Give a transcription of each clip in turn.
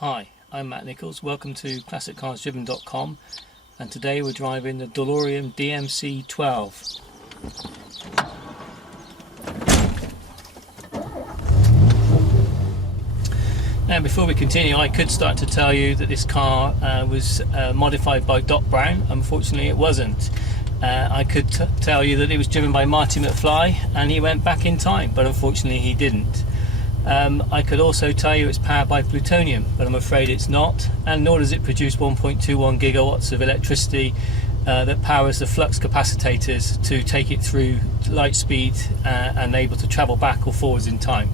Hi, I'm Matt Nichols. Welcome to ClassicCarsDriven.com, and today we're driving the Delorean DMC 12. Now, before we continue, I could start to tell you that this car was modified by Doc Brown. Unfortunately, it wasn't. I could tell you that it was driven by Marty McFly and he went back in time, but unfortunately he didn't. I could also tell you it's powered by plutonium, but I'm afraid it's not, and nor does it produce 1.21 gigawatts of electricity that powers the flux capacitors to take it through light speed and able to travel back or forwards in time.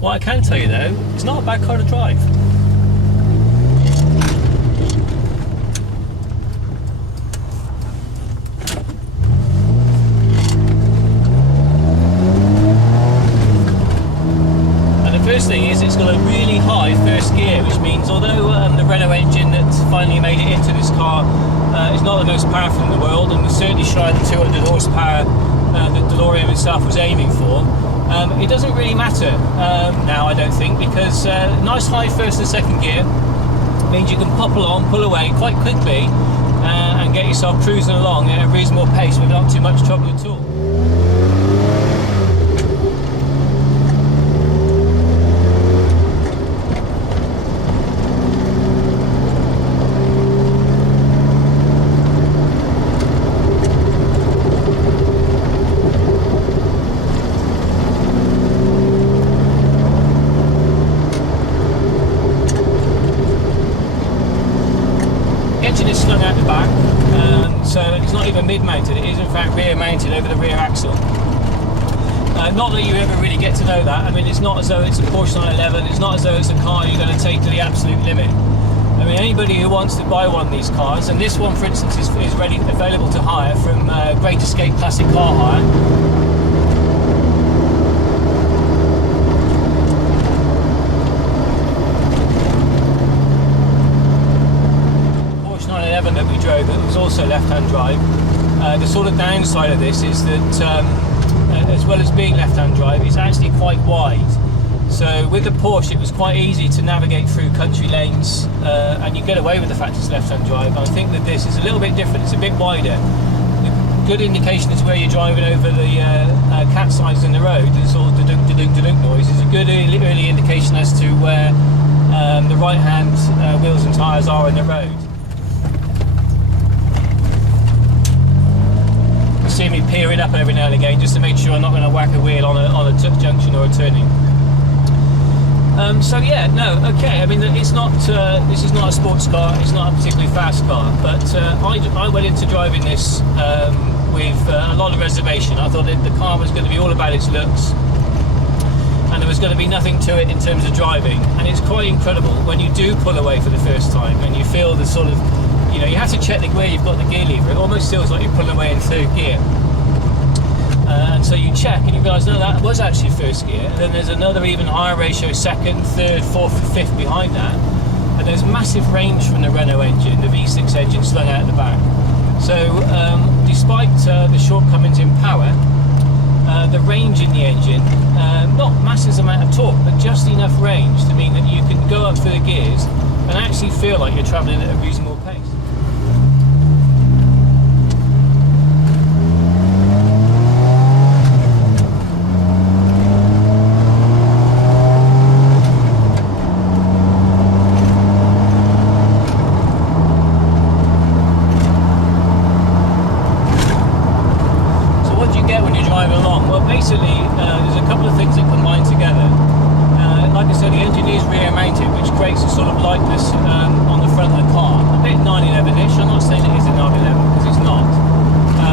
What I can tell you though, it's not a bad car to drive. First thing is it's got a really high first gear, which means although the Renault engine that finally made it into this car is not the most powerful in the world and was certainly shy of the 200 horsepower that Delorean itself was aiming for, it doesn't really matter now, I don't think, because nice high first and second gear means you can pop along, pull away quite quickly and get yourself cruising along at a reasonable pace without too much trouble at all. Is slung out the back, so it's not even mid-mounted, it is in fact rear-mounted over the rear axle. Not that you ever really get to know that. I mean, it's not as though it's a Porsche 911, it's not as though it's a car you're going to take to the absolute limit. I mean, anybody who wants to buy one of these cars, and this one for instance is available to hire from Great Escape Classic Car Hire. That we drove that was also left-hand drive. The sort of downside of this is that as well as being left-hand drive, it's actually quite wide. So with the Porsche it was quite easy to navigate through country lanes and you get away with the fact it's left-hand drive. I think that this is a little bit different, it's a bit wider. A good indication is where you're driving over the cat signs in the road, the sort of da-dunk noise is a good early indication as to where the right-hand wheels and tyres are in the road. See me peering up every now and again just to make sure I'm not going to whack a wheel on a junction or a turning. So yeah, no, okay. I mean, it's not. This is not a sports car. It's not a particularly fast car. But I went into driving this with a lot of reservation. I thought that the car was going to be all about its looks, and there was going to be nothing to it in terms of driving. And it's quite incredible when you do pull away for the first time and you feel the sort of, you know, you have to check where you've got the gear lever. It almost feels like you're pulling away in third gear. And so you check and you realise, no, that was actually first gear. And then there's another even higher ratio, second, third, fourth, fifth behind that. And there's massive range from the Renault engine, the V6 engine slung out the back. So despite the shortcomings in power, the range in the engine, not massive amount of torque, but just enough range to mean that you can go up through the gears and actually feel like you're travelling at a reasonable pace. So what do you get when you're driving along? Well, basically there's a couple of things that combine together. Like I said, the engine is rear mounted, which creates a sort of lightness on the front of the car. A bit 911-ish. I'm not saying it is a 911 because it's not.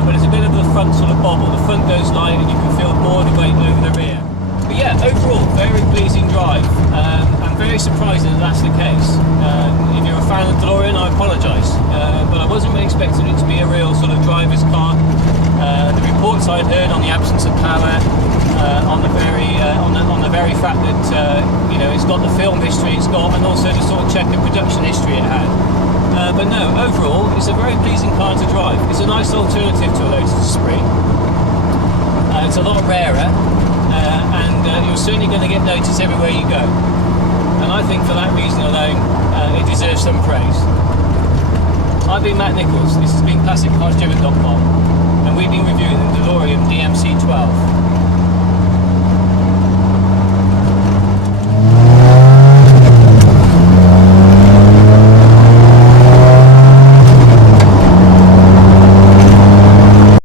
But it's a bit of the front sort of bobble. The front goes light and you can feel more of the weight over the rear. But yeah, overall, very pleasing drive. I'm very surprised that that's the case. If you're a fan of DeLorean, I apologise. But I wasn't really expecting it to be a real sort of driver's car. The reports I'd heard on the absence of power, on the very fact that you know, it's got the film history it's got, and also the sort of checkered production history it had. But no, overall, it's a very pleasing car to drive. It's a nice alternative to a Lotus Esprit. It's a lot rarer, and you're certainly going to get noticed everywhere you go. and I think for that reason alone, it deserves some praise. I've been Matt Nichols, this has been ClassicCarsDriven.com, and we've been reviewing the Delorean